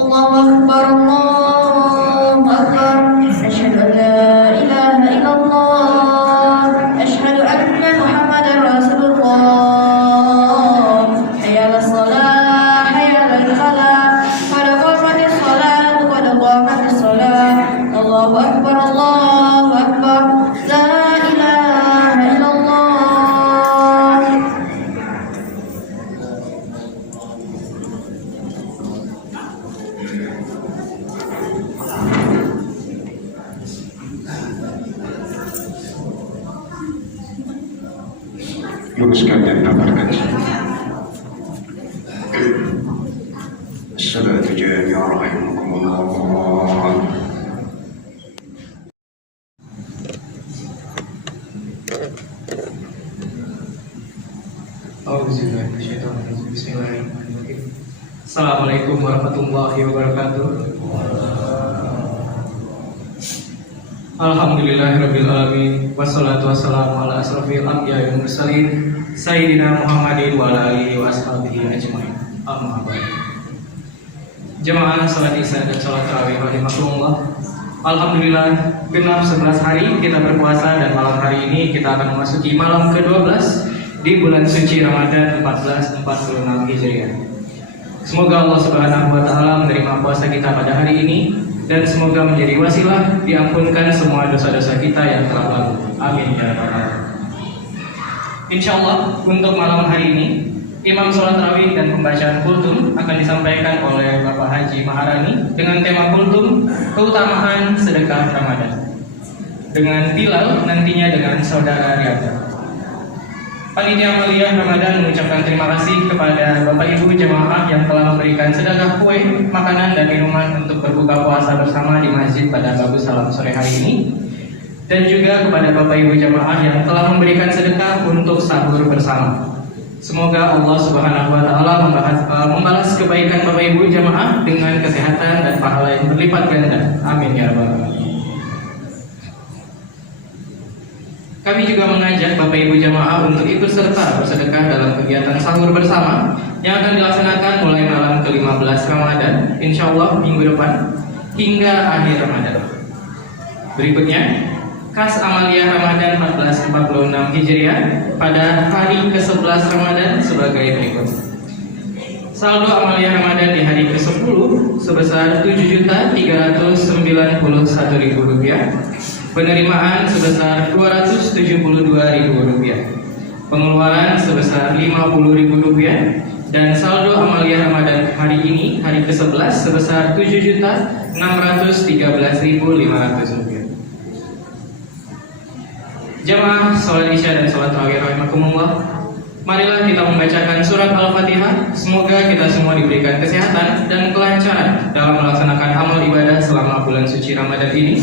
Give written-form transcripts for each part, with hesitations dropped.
Allahu Akbar, Allahu Akbar. Asyhadu an la ilaha illallah, asyhadu anna Muhammadar Rasulullah. Hayya 'alas shalah, hayya 'alal falah, qad qamatis shalah, qad qamatis shalah. Allahu Akbar, Allahu Akbar. La ilaha illallah. Luruskan dan dapatkan Salatu jami'ah rahimakumullah. Bismillahirrahmanirrahim. Assalamualaikum warahmatullahi wabarakatuh. Alhamdulillahirabbil alamin, wassalatu wassalamu ala asrofil anbiya'i wal mursalin sayyidina Muhammadin wa ala alihi wa ashabihi ajmain. Amma ba'd. Jemaah salat Isya dan salat tarawih rahimakumullah. Alhamdulillah, genap 11 hari kita berpuasa dan malam hari ini kita akan memasuki malam ke-12 di bulan suci Ramadan 1446 Hijriah. Semoga Allah Subhanahu wa taala menerima puasa kita pada hari ini dan semoga menjadi wasilah diampunkan semua dosa-dosa kita yang telah lalu. Amin ya rabbal alamin. Insyaallah untuk malam hari ini Imam sholat tarawih dan pembacaan kultum akan disampaikan oleh Bapak Haji Maharani dengan tema kultum keutamaan sedekah Ramadan dengan Bilal nantinya dengan saudara Riyad. Panitia Amaliyah Ramadan mengucapkan terima kasih kepada Bapak Ibu jemaah yang telah memberikan sedekah kue, makanan dan minuman untuk berbuka puasa bersama di masjid pada Bagus Salam sore hari ini, dan juga kepada Bapak Ibu jemaah yang telah memberikan sedekah untuk sahur bersama. Semoga Allah Subhanahu wa taala membalas kebaikan Bapak Ibu jemaah dengan kesehatan dan pahala yang berlipat ganda. Amin ya rabbal alamin. Kami juga mengajak Bapak Ibu jemaah untuk ikut serta bersedekah dalam kegiatan sahur bersama yang akan dilaksanakan mulai malam ke-15 Ramadan, insya Allah minggu depan, hingga akhir Ramadan. Berikutnya, kas Amaliyah Ramadan 1446 Hijriah pada hari ke-11 Ramadan sebagai berikut. Saldo Amaliyah Ramadan di hari ke-10 sebesar Rp7.391.000. Penerimaan sebesar Rp272.000, pengeluaran sebesar Rp50.000, dan saldo Amaliyah Ramadan hari ini, hari ke-11 sebesar Rp7.613.500. Jamaah sholat Isya dan sholat tarawih rahimakumullah, marilah kita membacakan surat Al-Fatihah. Semoga kita semua diberikan kesehatan dan kelancaran dalam melaksanakan amal ibadah selama bulan suci Ramadan ini.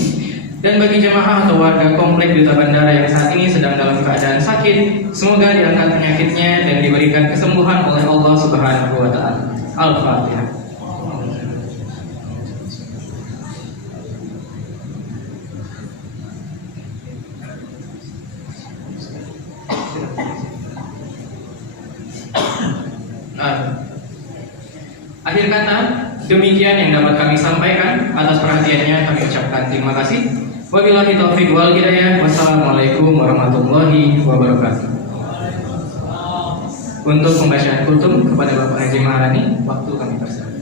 Dan bagi jemaah atau warga komplek Duta Bandara yang saat ini sedang dalam keadaan sakit, semoga diangkat penyakitnya dan diberikan kesembuhan oleh Allah Subhanahu wa taala. Al-Fatihah. Akhir kata, demikian yang dapat kami sampaikan. Atas perhatiannya kami ucapkan terima kasih. Wabillahi taufiq wal hidayah. Wassalamualaikum warahmatullahi wabarakatuh. Untuk pembacaan kultum kepada Bapak Haji Maharani, waktu kami persilakan.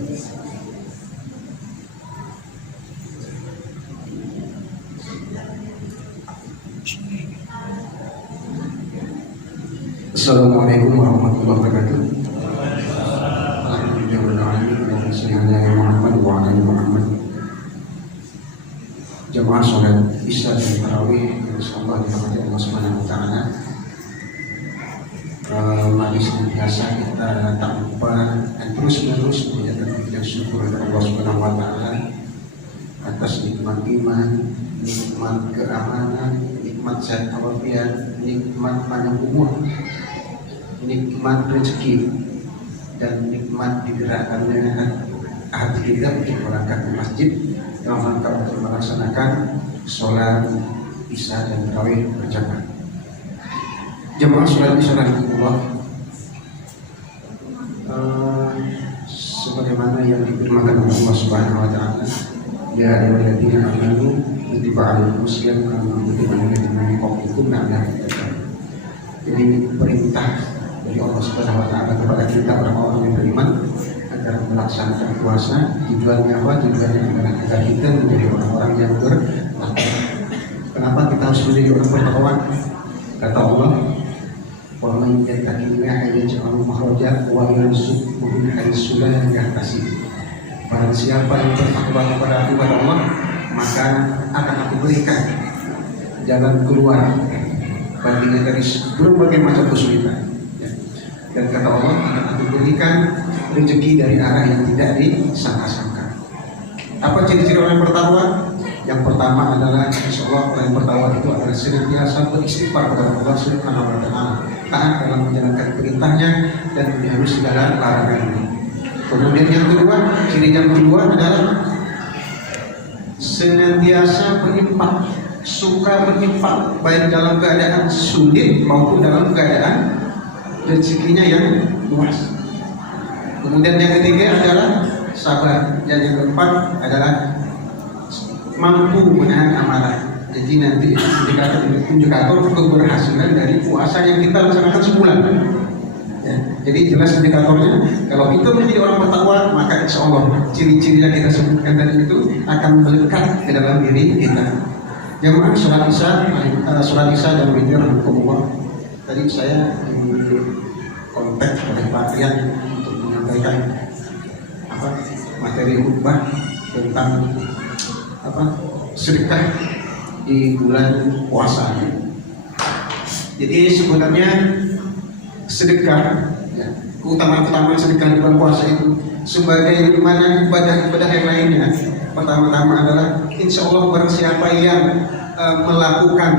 Assalamualaikum warahmatullahi wabarakatuh. Alhamdulillah Muhammad wa ala Muhammad. jemaah sholat Isya dan Tarawih yang semoga dirahmati Allah Subhanahu wa Ta'ala. Mari senantiasa kita tak lupa dan terus-menerus menjadikan pujian syukur kepada Allah Subhanahu wa Ta'ala atas nikmat iman, nikmat keamanan, nikmat sehat walafiat, nikmat panjang umur, nikmat rezeki, dan nikmat digerakkannya hati kita untuk berangkat ke masjid dalam rangka untuk melaksanakan sholat Isya dan Tarawih berjamaah. Jemaah sholat Isya dan Tarawih sebagaimana yang difirmankan oleh Allah Subhanahu wa Ta'ala, ya ayyuhalladzina amanu kutiba alaikumus syiyam kama kutiba alal ladzina min qablikum la'allakum tattaqun. Jadi perintah dari Allah Subhanahu wa Ta'ala kepada kita orang-orang yang beriman agar melaksanakan puasa. Tujuannya apa? Tujuannya adalah agar kita menjadi orang-orang yang bertakwa. Kenapa kita harus menjadi orang bertakwa? Kata Allah, wa man yattaqillaha yaj'al makhraja wa yarzuqhu min haitsu la yahtasib. Barang siapa yang bertakwa kepada Allah, maka akan aku berikan jalan keluar baginya dari berbagai macam kesulitan. Dan kata Allah, akan aku berikan rezeki dari arah yang tidak disangka-sangka. Apa ciri-ciri orang yang bertakwa? Yang pertama adalah insyaallah orang yang bertakwa itu adalah senantiasa beristighfar kepada Allah Subhanahu wa Ta'ala, taat dalam menjalankan perintahnya dan menjauhi segala larangannya. Kemudian yang kedua, ciri yang kedua adalah senantiasa berinfak, suka berinfak baik dalam keadaan sulit maupun dalam keadaan rezekinya yang luas. Kemudian yang ketiga adalah sabar, dan yang keempat adalah mampu menahan amarah. Jadi nanti indikator keberhasilan dari puasa yang kita laksanakan sebulan. Ya, jadi jelas indikatornya. Kalau kita menjadi orang bertakwa, maka insya Allah ciri-ciri yang kita sebutkan tadi itu akan melekat ke dalam diri kita. Jemaah sholat Isya dan witir rahmatullah. Tadi saya di kontak oleh Pak Rian untuk menyampaikan materi khutbah tentang sedekah di bulan puasa. Jadi sebenarnya sedekah, ya, keutamaan sedekah di bulan puasa itu sebagai mana ibadah-ibadah yang lainnya. Pertama-tama adalah insya Allah barang siapa yang melakukan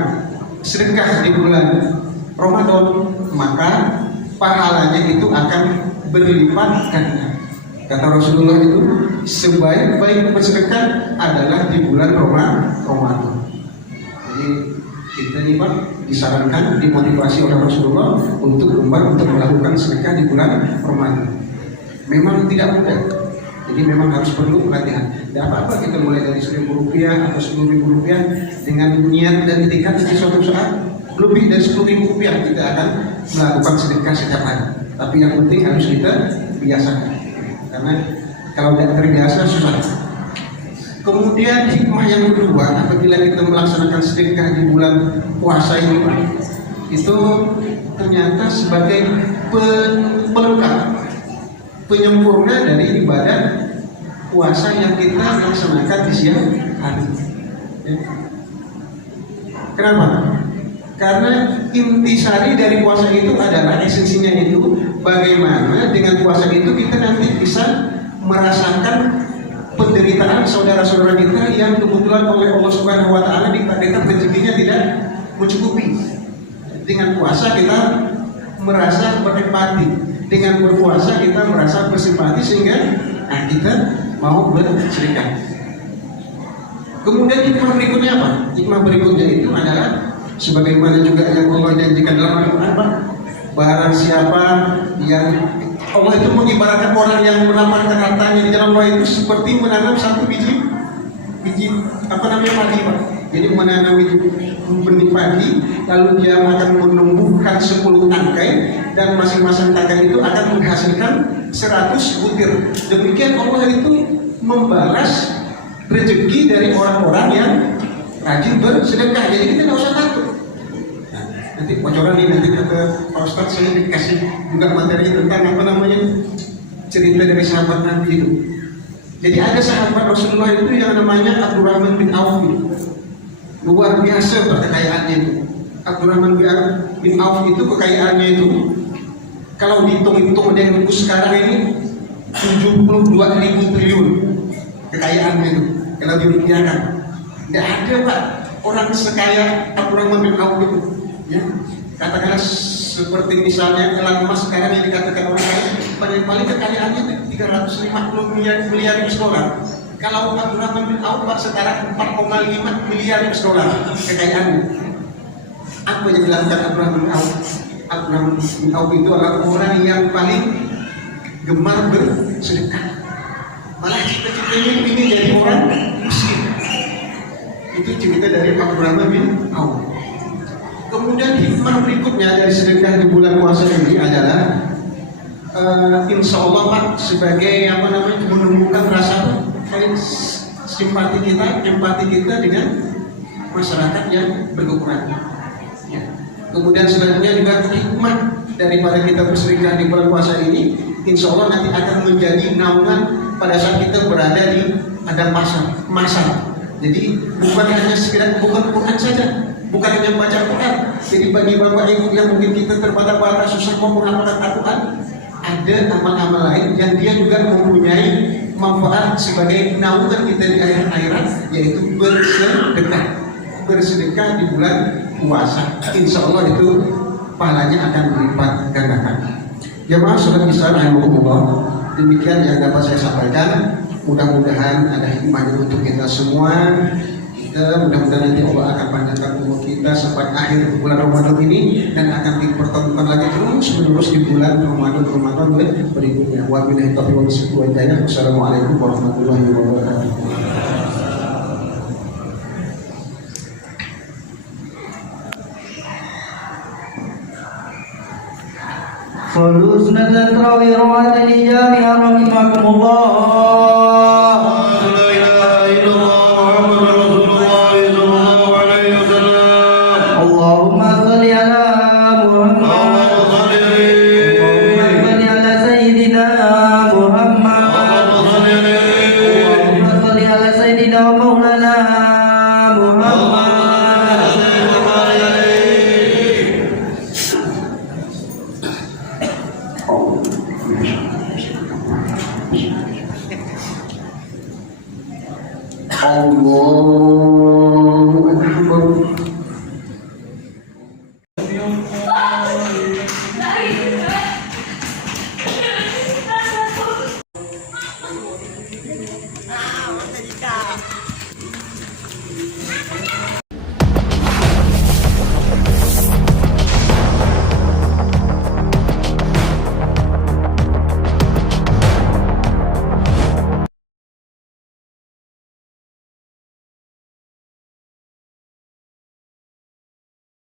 sedekah di bulan Ramadan, maka pahalanya itu akan berlipat ganda. Kata Rasulullah itu sebaik-baik bersedekah adalah di bulan Ramadan. Jadi kita ini Pak disarankan, dimotivasi oleh Rasulullah untuk melakukan sedekah di bulan Ramadan. Memang tidak mudah, jadi memang harus perlu pelatihan. Tidak apa-apa kita mulai dari Rp1.000 atau Rp10.000 dengan niat dan itikat di suatu saat lebih dari Rp10.000 kita akan melakukan sedekah setiap hari. Tapi yang penting harus kita biasakan, karena kalau tidak terbiasa susah. Kemudian hikmah yang kedua, apabila kita melaksanakan sedekah di bulan puasa ini, itu ternyata sebagai pelengkap, penyempurna dari ibadah puasa yang kita laksanakan di siang hari. Ya. Kenapa? Karena intisari dari puasa itu adalah esensinya itu bagaimana dengan puasa itu kita nanti bisa merasakan penderitaan saudara-saudara kita yang kebetulan oleh Allah Subhanahu wa Ta'ala ditakdirkan rezekinya tidak mencukupi. Dengan puasa kita merasa berempati, dengan berpuasa kita merasa bersimpati sehingga kita mau bersedekah. Kemudian hikmah berikutnya apa? Hikmah berikutnya itu adalah sebagaimana juga yang Allah janjikan dalam Al-Quran, barang siapa yang Allah itu mengibaratkan orang yang menambahkan hartanya di dalam Allah itu seperti menanam satu biji padi, Pak. Jadi menanam benih padi, lalu dia akan menumbuhkan 10 tangkai dan masing-masing tangkai itu akan menghasilkan 100 butir. Demikian Allah itu membalas rezeki dari orang-orang yang rajin bersedekah. Jadi kita tidak usah takut. Nanti bocoran nih, nanti kata Pak Ustadz saya dikasih juga materi tentang cerita dari sahabat Nabi itu. Jadi ada sahabat Rasulullah itu yang namanya Abdurrahman bin Auf. Luar biasa kekayaannya itu. Abdurrahman bin Auf itu kekayaannya itu kalau dihitung-hitung dengan buku sekarang ini 72.000 triliun kekayaannya itu kalau dirupiahkan. Tidak ada Pak orang sekaya Abdurrahman bin Auf itu. Ya, katakanlah seperti misalnya Elon Musk sekarang yang dikatakan orang kaya, paling kekayaannya 350 miliar US dollar. Kalau Abdurrahman bin Auf setara 4,5 miliar US dollar kekayaannya. Apa yang dilakukan Abdurrahman bin Auf? Abdurrahman bin Auf itu adalah orang yang paling gemar bersedekah. Malah cita-citanya ingin jadi orang miskin. Itu cerita dari Abdurrahman bin Auf. Kemudian hikmah berikutnya dari sedekah di bulan puasa ini adalah insya Allah Pak sebagai menumbuhkan rasa simpati kita dengan masyarakat yang berkekurangan. Ya. Kemudian selanjutnya juga hikmah daripada kita bersedekah di bulan puasa ini, insya Allah nanti akan menjadi naungan pada saat kita berada di ada masa. Jadi bukan hanya sekedar bukan Quran saja. Bukan hanya baca Quran. Jadi bagi bapak ibu yang mungkin kita terbata-bata susah mau menghafalkan Al-Quran, ada amal-amal lain yang dia juga mempunyai manfaat sebagai naungan kita di akhirat, yaitu bersedekah di bulan puasa. Insya Allah itu pahalanya akan berlipat gandakan. Jemaah saudara bisa rahimahullah, demikian yang dapat saya sampaikan. Mudah-mudahan ada hikmahnya untuk kita semua. Mudah-mudahan nanti Allah akan panjangkan umur kita sampai akhir bulan Ramadan ini dan akan dipertemukan lagi terus-menerus di bulan Ramadan berikutnya. Wabillahi taufiq wal hidayah. Wassalamualaikum warahmatullahi wabarakatuh. Sallu sunatan tarawih rawatan jami'an rahimakumullah. Allah